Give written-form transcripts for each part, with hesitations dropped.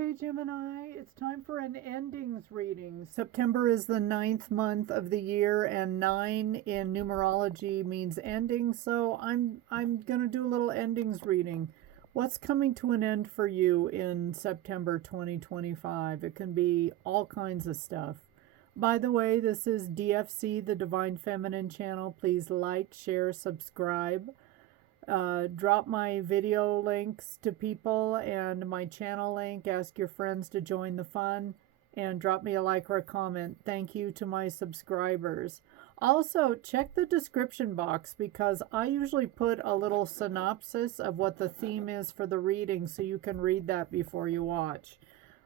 Okay, Gemini, it's time for an endings reading. September is the 9th month of the year, and 9 in numerology means ending, so I'm going to do a little endings reading. What's coming to an end for you in September 2025? It can be all kinds of stuff. By the way, this is DFC, the Divine Feminine channel. Please like, share, subscribe. Drop my video links to people and my channel link. Ask your friends to join the fun and drop me a like or a comment. Thank you to my subscribers. Also, check the description box because I usually put a little synopsis of what the theme is for the reading so you can read that before you watch.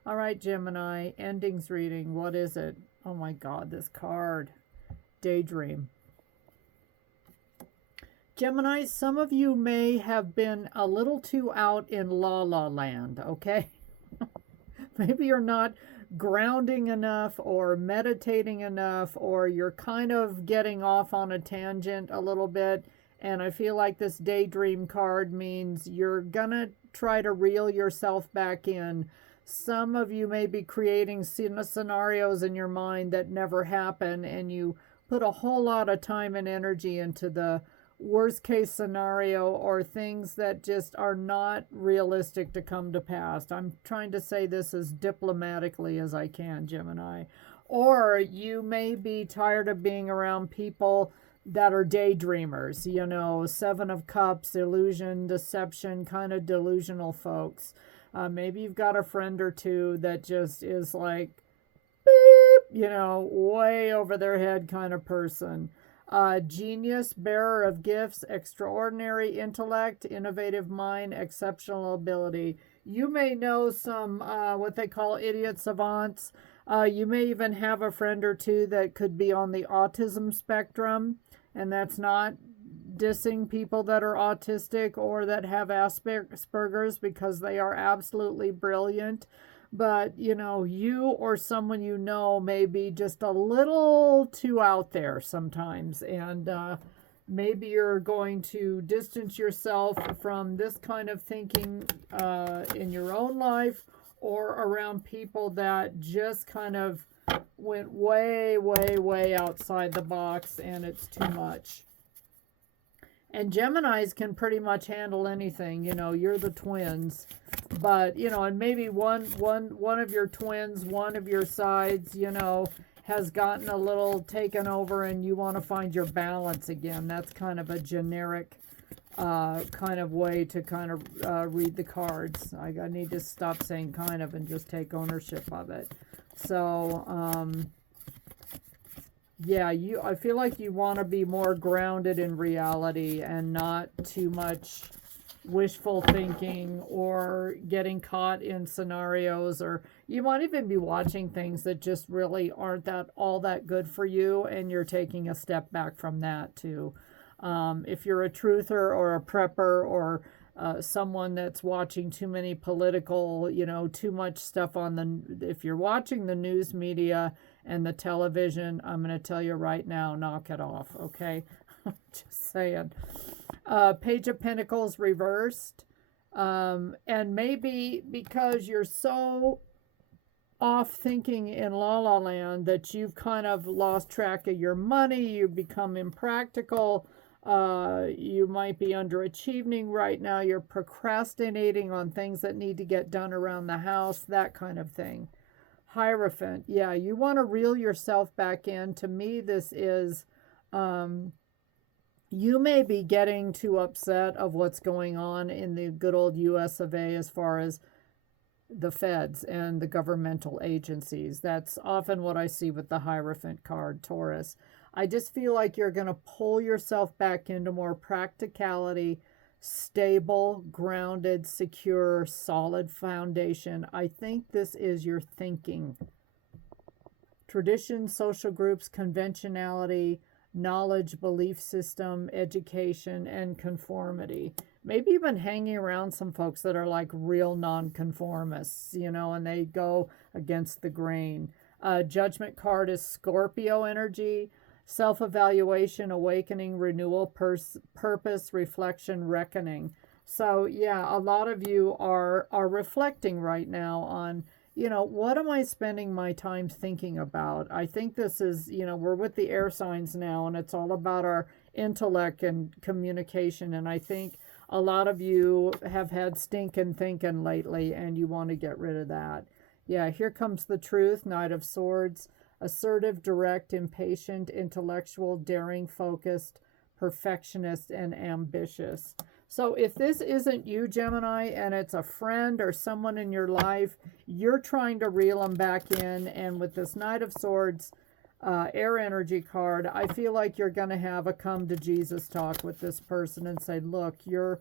All right, Gemini, endings reading. What is it? Oh my God, this card. Daydream. Gemini, some of you may have been a little too out in la-la land, okay? Maybe you're not grounding enough or meditating enough, or you're kind of getting off on a tangent a little bit, and I feel like this daydream card means you're gonna try to reel yourself back in. Some of you may be creating scenarios in your mind that never happen, and you put a whole lot of time and energy into the worst case scenario or things that just are not realistic to come to pass. I'm trying to say this as diplomatically as I can, Gemini. Or you may be tired of being around people that are daydreamers, you know, Seven of Cups, illusion, deception, kind of delusional folks. Maybe you've got a friend or two that just is like, beep, you know, way over their head kind of person. Genius, bearer of gifts, extraordinary intellect, innovative mind, exceptional ability. You may know some what they call idiot savants. You may even have a friend or two that could be on the autism spectrum, and that's not dissing people that are autistic or that have Asperger's, because they are absolutely brilliant. But, you know, you or someone you know may be just a little too out there sometimes. And maybe you're going to distance yourself from this kind of thinking in your own life or around people that just kind of went way, way, way outside the box and it's too much. And Geminis can pretty much handle anything. You know, you're the twins. But, you know, and maybe one of your twins, one of your sides, you know, has gotten a little taken over and you want to find your balance again. That's kind of a generic kind of way to kind of read the cards. I need to stop saying kind of and just take ownership of it. So, yeah, I feel like you want to be more grounded in reality and not too much wishful thinking or getting caught in scenarios, or you might even be watching things that just really aren't all that good for you, and you're taking a step back from that too. If you're a truther or a prepper or someone that's watching too many political, you know, too much stuff if you're watching the news media and the television, I'm going to tell you right now, knock it off, okay? Just saying. Page of Pentacles reversed. And maybe because you're so off thinking in La La Land that you've kind of lost track of your money, you've become impractical, you might be underachieving right now, you're procrastinating on things that need to get done around the house, that kind of thing. Hierophant, yeah, you want to reel yourself back in. To me, this is... you may be getting too upset of what's going on in the good old US of A as far as the feds and the governmental agencies. That's often what I see with the Hierophant card, Taurus. I just feel like you're going to pull yourself back into more practicality, stable, grounded, secure, solid foundation. I think this is your thinking. Tradition, social groups, conventionality, knowledge, belief system, education, and conformity. Maybe even hanging around some folks that are like real nonconformists, you know, and they go against the grain. Judgment card is Scorpio energy, self-evaluation, awakening, renewal, purpose, reflection, reckoning. So yeah, a lot of you are reflecting right now on, what am I spending my time thinking about? I think this is, we're with the air signs now, and it's all about our intellect and communication. And I think a lot of you have had stinking thinking lately, and you want to get rid of that. Yeah, here comes the truth, Knight of Swords. Assertive, direct, impatient, intellectual, daring, focused, perfectionist, and ambitious. So if this isn't you, Gemini, and it's a friend or someone in your life, you're trying to reel them back in. And with this Knight of Swords air energy card, I feel like you're going to have a come to Jesus talk with this person and say, look, you're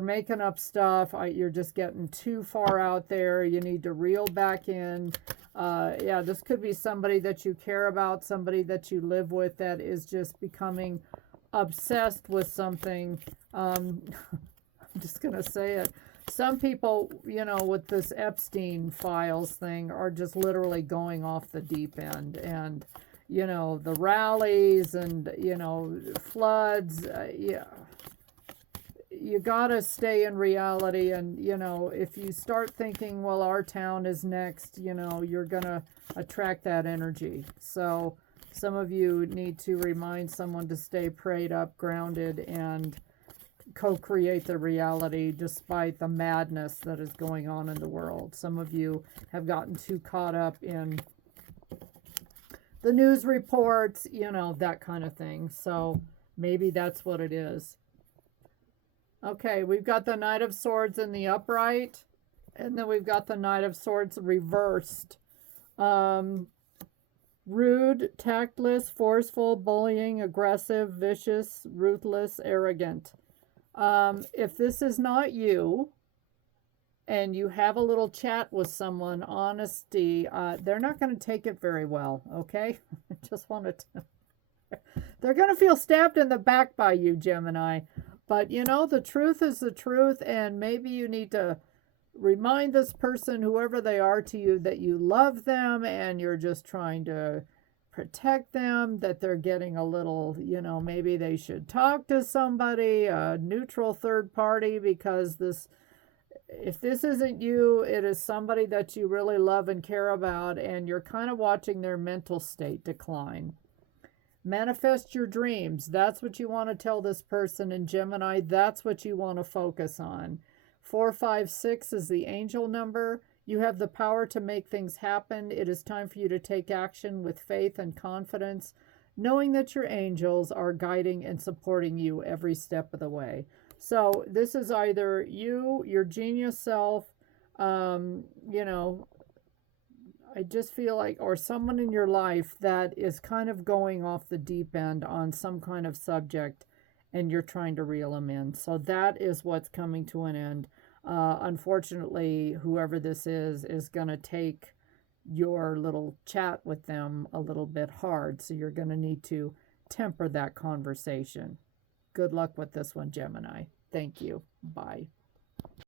making up stuff. You're just getting too far out there. You need to reel back in. Yeah, this could be somebody that you care about, somebody that you live with that is just becoming obsessed with something. I'm just going to say it. Some people, with this Epstein files thing are just literally going off the deep end. And, the rallies and, floods, yeah. You got to stay in reality. And, if you start thinking, well, our town is next, you're going to attract that energy. So some of you need to remind someone to stay prayed up, grounded, and co-create the reality despite the madness that is going on in the world. Some of you have gotten too caught up in the news reports, that kind of thing. So maybe that's what it is. Okay, we've got the Knight of Swords in the upright, and then we've got the Knight of Swords reversed. Rude, tactless, forceful, bullying, aggressive, vicious, ruthless, arrogant. If this is not you, and you have a little chat with someone, honesty, they're not going to take it very well, okay? I just wanted to... They're going to feel stabbed in the back by you, Gemini. But, the truth is the truth, and maybe you need to remind this person, whoever they are to you, that you love them and you're just trying to protect them, that they're getting a little, maybe they should talk to somebody, a neutral third party, because if this isn't you, it is somebody that you really love and care about, and you're kind of watching their mental state decline. Manifest your dreams. That's what you want to tell this person. And Gemini, that's what you want to focus on. 456 is the angel number. You have the power to make things happen. It is time for you to take action with faith and confidence, knowing that your angels are guiding and supporting you every step of the way. So this is either you, your genius self, I just feel like, or someone in your life that is kind of going off the deep end on some kind of subject, and you're trying to reel them in. So that is what's coming to an end. Unfortunately, whoever this is going to take your little chat with them a little bit hard. So you're going to need to temper that conversation. Good luck with this one, Gemini. Thank you. Bye.